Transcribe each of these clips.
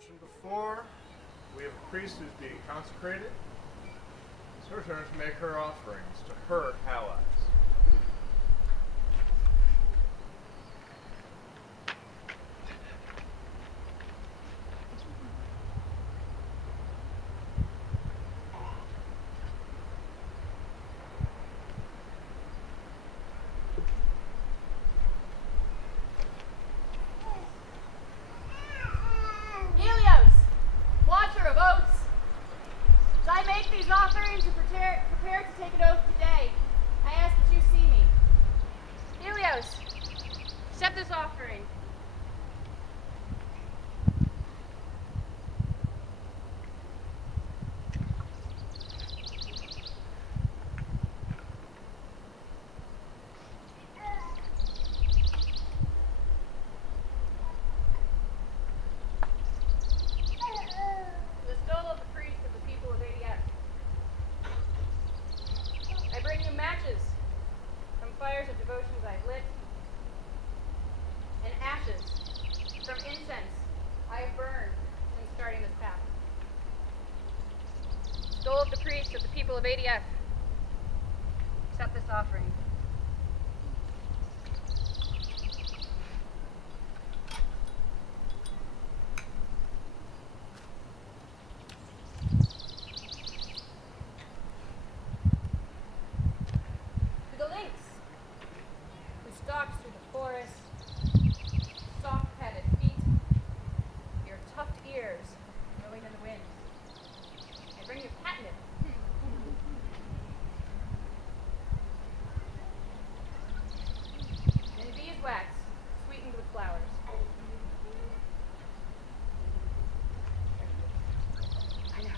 mentioned before, we have a priest who's being consecrated. It's her turn to make her offerings to her allies. Helios, watcher of oaths, as I make these offerings and prepare to take an oath today, I ask that you see me. Helios, accept this offering. The stole of the priest of the people of ADF. I bring you matches from fires of devotions I've lit, and ashes from incense I've burned since starting this path. Stole of the priest of the people of ADF. Accept this offering. To the lynx, who stalks through the forest, soft-padded feet, your tucked ears blowing in the wind. I bring you catnip. And beeswax, sweetened with flowers. I know.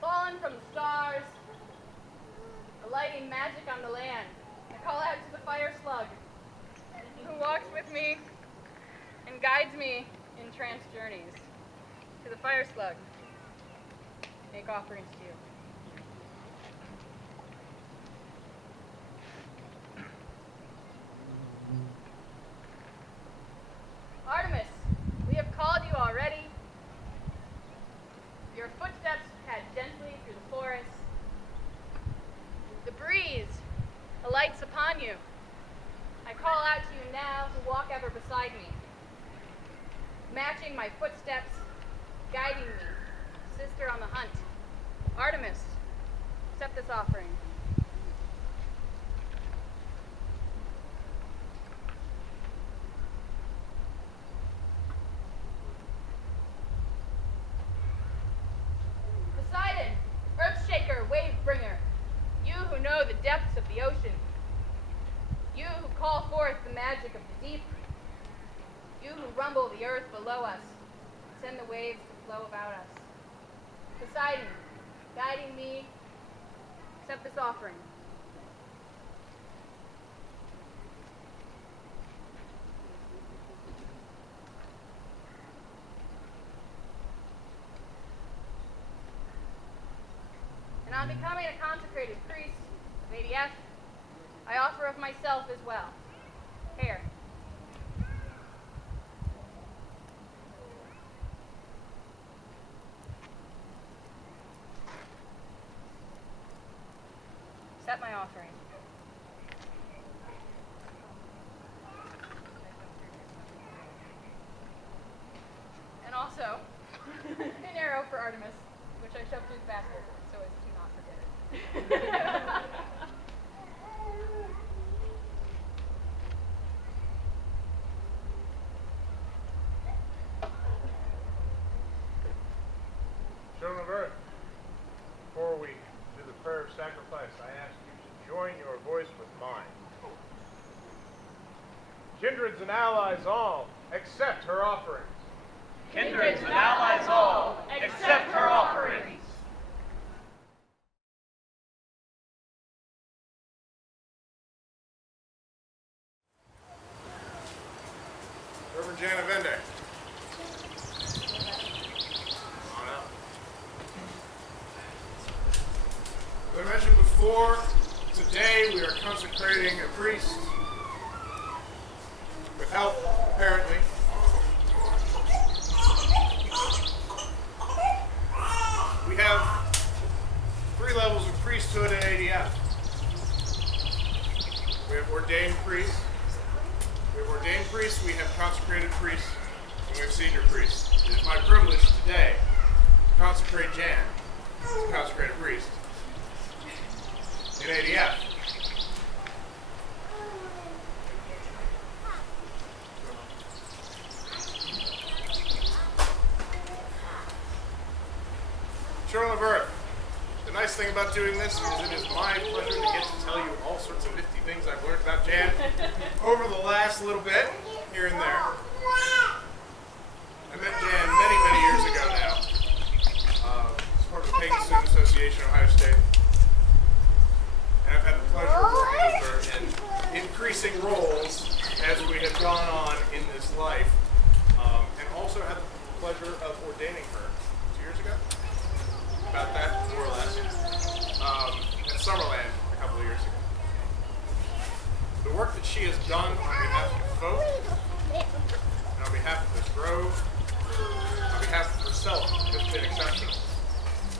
Fallen from the stars, alighting magic on the land, I call out to the fire slug, who walks with me and guides me in trance journeys. To the fire slug, make offerings to you. Artemis, we have called you already. Your footsteps pad gently through the forest. The breeze alights upon you. I call out to you now to walk ever beside me, matching my footsteps, guiding me, sister on the hunt. Artemis, accept this offering. Poseidon, Earthshaker, Wavebringer, you who know the depths of the ocean, you who call forth the magic of the deep, you who rumble the earth below us, send the waves to flow about us. Poseidon, guiding me, accept this offering. And on becoming a consecrated priest of ADF, I offer of myself as well. Here. Accept my offering. And also, an arrow for Artemis, which I shoved through the basket so as to not forget it. Children of Earth, before we do the prayer of sacrifice, I ask you to join your voice with mine. Kindreds and allies all, accept her offerings. Kindreds and allies all, accept her offerings. Reverend Janavende. As I mentioned before, today we are consecrating a priest with help, apparently. We have 3 levels of priesthood at ADF. We have ordained priests, we have consecrated priests, and we have senior priests. It is my privilege today to consecrate Jan as a consecrated priest in ADF. Children of Earth, the nice thing about doing this is it is my pleasure to get to tell you all sorts of nifty things I've learned about Jan over the last little bit, here and there. I met Jan many, many years ago now, as part of the Pagan Student Association of Ohio State. And I've had the pleasure of working with her in increasing roles as we have gone on in this life, and also had the pleasure of ordaining her 2 years ago. About that, more or less, at Summerland a couple of years ago. The work that she has done on behalf of the folk, and on behalf of this grove, on behalf of herself, has been exceptional.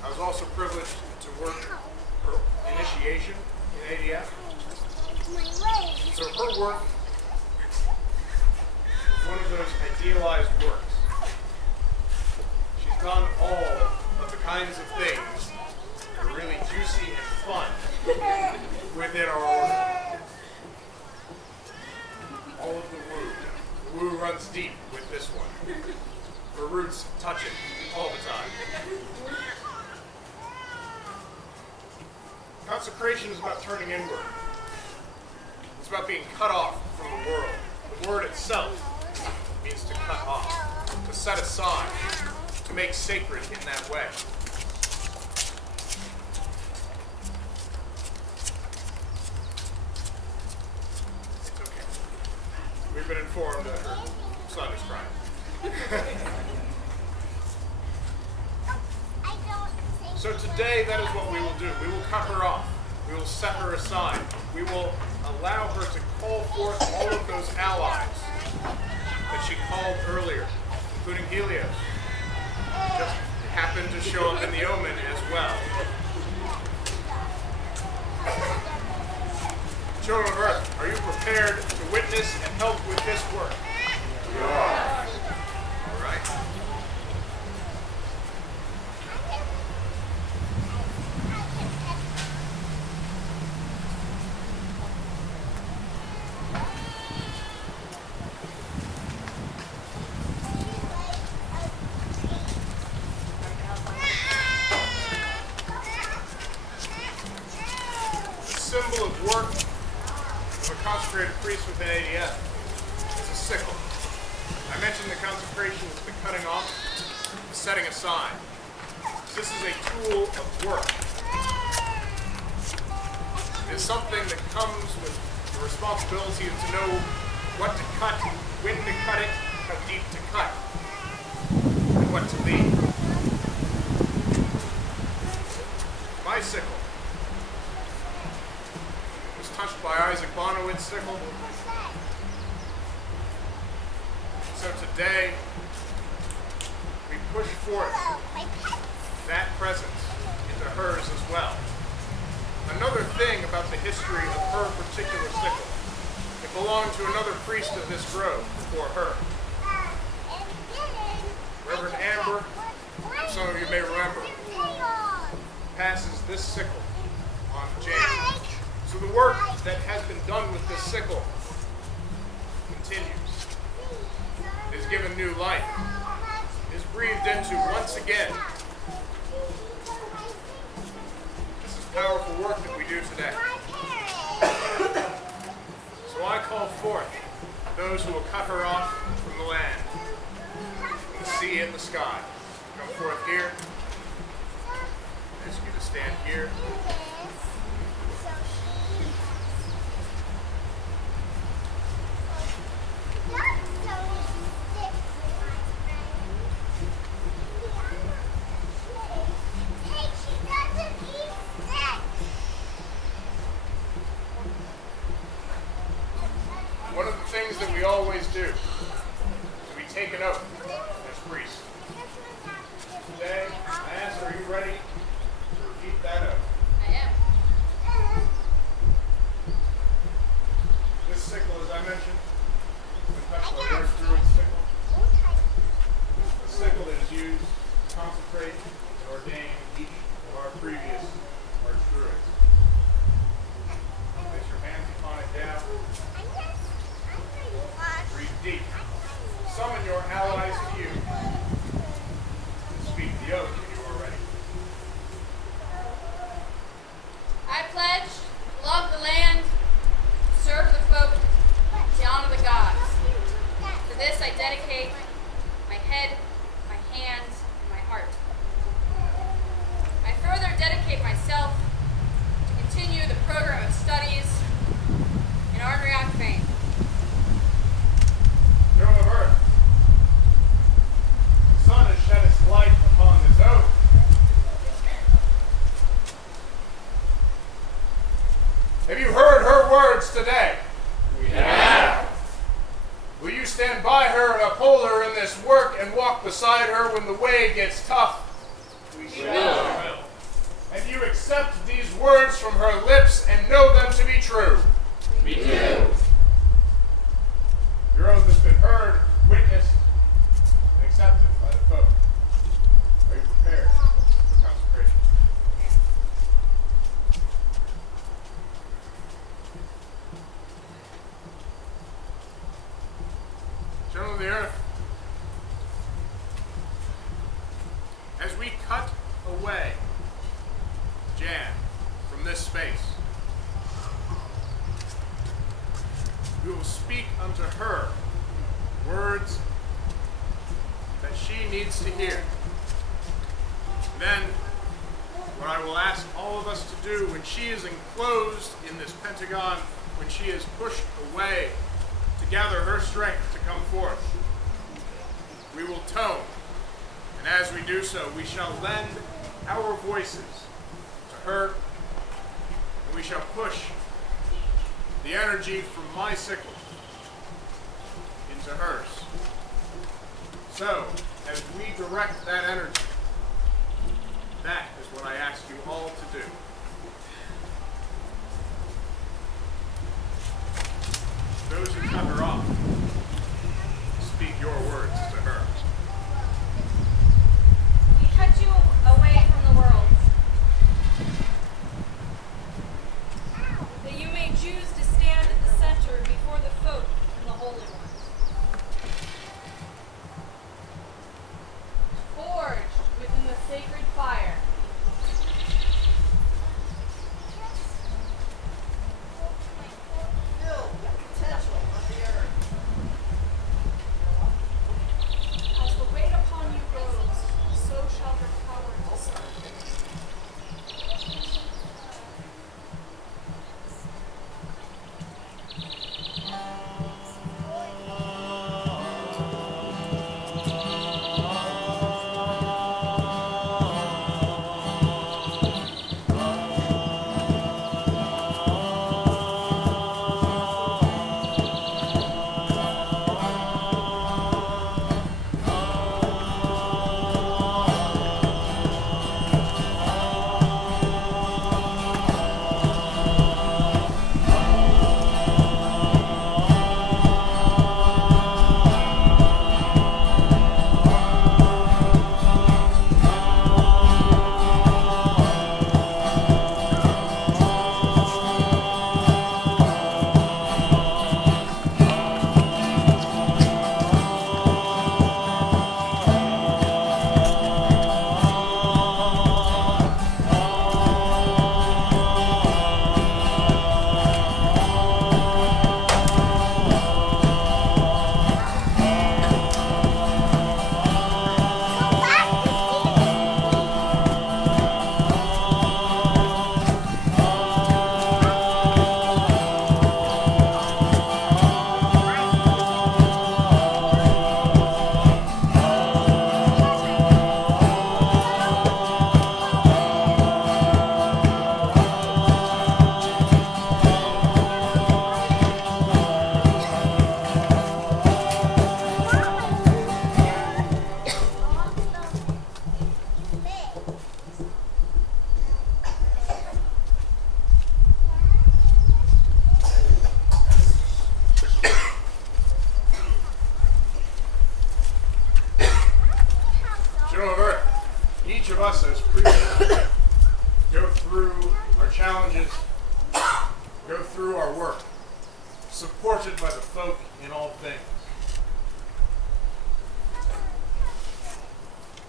I was also privileged to work her initiation in ADF. So her work is one of those idealized works. She's done all of the kinds of things that are really juicy and fun within our order. All of the woo. The woo runs deep with this one. Her roots touch it all the time. Consecration is about turning inward. It's about being cut off from the world. The word itself means to cut off, to set aside, to make sacred in that way. It's okay. We've been informed that her son is crying. So today, that is what we will do. We will cut her off. We will set her aside. We will allow her to call forth all of those allies that she called earlier, including Helios. Just happened to show up in the Omen as well. Children of Earth, are you prepared to witness and help with this work? Yes. All right. Symbol of work of a consecrated priest within ADF is a sickle. I mentioned the consecration is the cutting off, the setting aside. This is a tool of work. It is something that comes with the responsibility to know what to cut, when to cut it, how deep to cut, and what to leave. My sickle touched by Isaac Bonowitz's sickle. So today, we push forth that presence into hers as well. Another thing about the history of her particular sickle, it belonged to another priest of this grove before her. Reverend Amber, some of you may remember, passes this sickle on to James. So the work that has been done with this sickle continues. It is given new life. It is breathed into once again. This is powerful work that we do today. So I call forth those who will cut her off from the land, from the sea and the sky. Come forth here. I ask you to stand here. that we always do. So we take an oath as priests. Today, I ask, are you ready to repeat that oath? I am. This sickle, as I mentioned, is the Peshla Earth Druid sickle. The sickle that is used to consecrate and ordain each of our previous Arch Druids. Place your hands upon it down. Breathe deep. Summon your allies to you. Speak the oath when you are ready. I pledge to love the land, serve the folk, to honor the gods. To this I dedicate my head, my hands, and my heart. I further dedicate myself to continue the program of studies in Arnriak fame. Throne of Earth. The sun has shed its light upon this oath. Have you heard her words today? We have. Will you stand by her and uphold her in this work and walk beside her when the way gets tough? We will. And you accept these words from her lips and know them to be true? We do. Your oath has been heard, witnessed, and accepted by the folk. Are you prepared for consecration? Children of the earth, as we cut away Jan from this space, we will speak unto her words that she needs to hear. Then, what I will ask all of us to do when she is enclosed in this pentagon, when she is pushed away to gather her strength to come forth, we will tone. And as we do so, we shall lend our voices to her, and we shall push the energy from my sickle into hers. So, as we direct that energy, that is what I ask you all to do. Those who cut her off, speak your words to her. We cut you away from the world, that you may choose to stand at the center before the folk and the Holy One. Forged within the sacred fire. Filled with potential of the earth. us as priests go through our challenges, go through our work, supported by the folk in all things.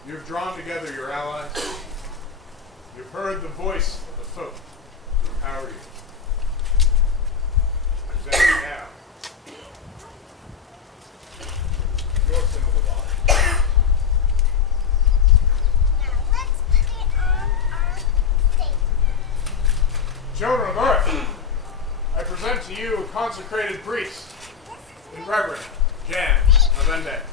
You have drawn together your allies. You've heard the voice of the folk to empower you. I present you now your symbol of honor. Now let's put it on our stake. Children of Earth, I present to you consecrated priest and Reverend Jan Avende.